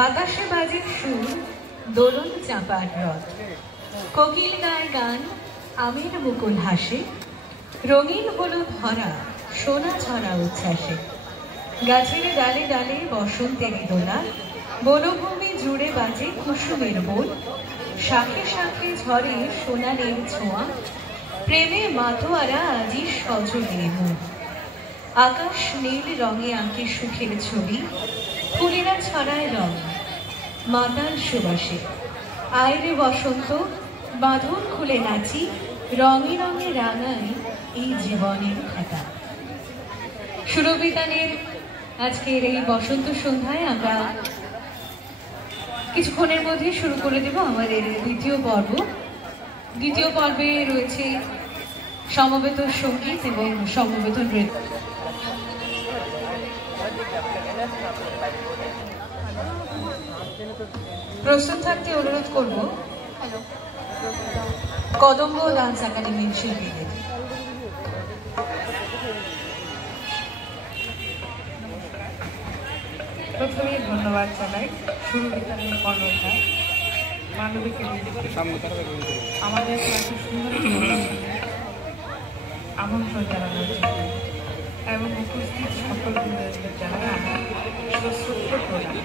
বাতাসে বাজে সুর, দোলন চাঁপার রথ। কোকিল গায় গান, আমের মুকুল হাসে, রঙিন হলুদ ভরা সোনা ছড়া উচ্ছ্বাসে। গাছের ডালে ডালে বসন্তের দোলা, বনভূমি জুড়ে বাজে কুসুমের বোল। শাখে শাখে ঝরে সোনালের ছোঁয়া, প্রেমে মাতোয়ারা আজি সজলে মুখ। আকাশ নীল রঙে আঁকে সুখের ছবি, ফুলেরা ছড়ায় রং মাতাল সুবাসে। আয়রে বসন্ত, বাঁধন খুলে নাচি, রঙে রঙে রাঙাই এই জীবনের খাতা। সুরবিতানের আজকের এই বসন্ত সন্ধ্যায় আমরা কিছুক্ষণের মধ্যে শুরু করে দেব আমাদের দ্বিতীয় পর্ব। দ্বিতীয় পর্বে রয়েছে সমবেত সঙ্গীত এবং সমবেত নৃত্য। প্রস্তুত থাকতে অনুরোধ করব কদম্ব ডান্স একাডেমির শিল্পীদের। প্রথমেই ধন্যবাদ জানাই সুরবিতানের কর্ণধার মানবিকে আমাদের এত সুন্দর আমন্ত্রণ জানানোর জন্য এবং উপস্থিত সকল বৃন্দদের জানাই আমার সশ্রদ্ধ প্রণাম।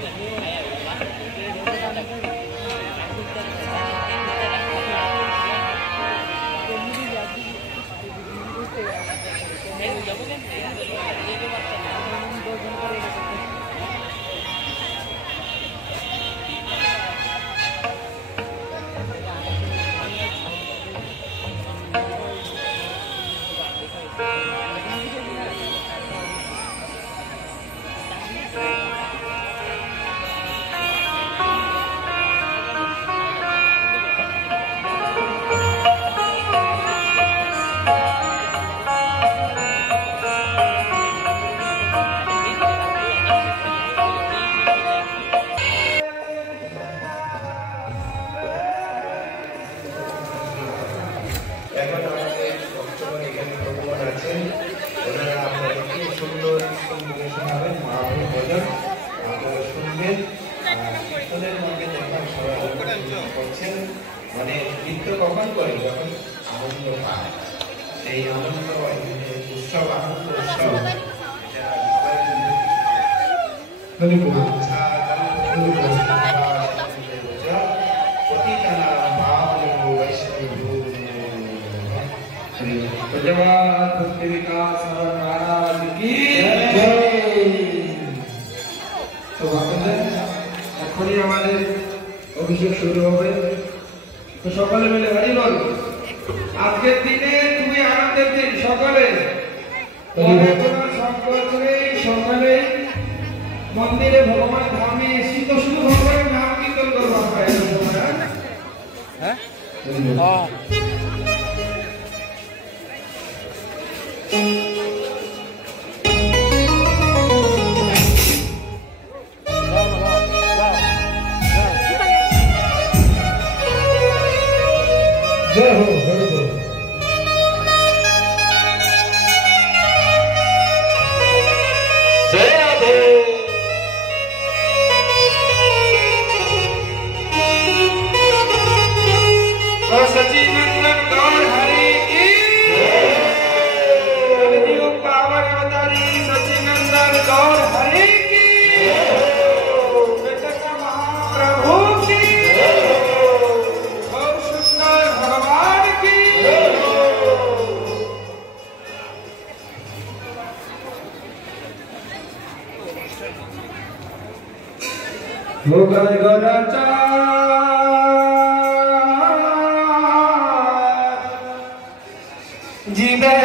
মানে নৃত্য কখন করে যখন আনন্দ পায়, সেই আনন্দ উৎসব আনন্দ উৎসব এখনই আমাদের অভিষেক শুরু হবে। তো সকলে মিলে হরি বল। আজকের দিনে খুবই আনন্দের দিন। সকলে সকালে মন্দিরে ভগবান ধামে এসি তো শুধু ভগবানের নাম কীর্তন করবো আমরা। जय हो हरि बोल। जय राधे। सचिनंदन गौर हरि की कलयुग पावन अवतारी सचिनंदन गौर हरि की बेटा महाप्रभु की जीवे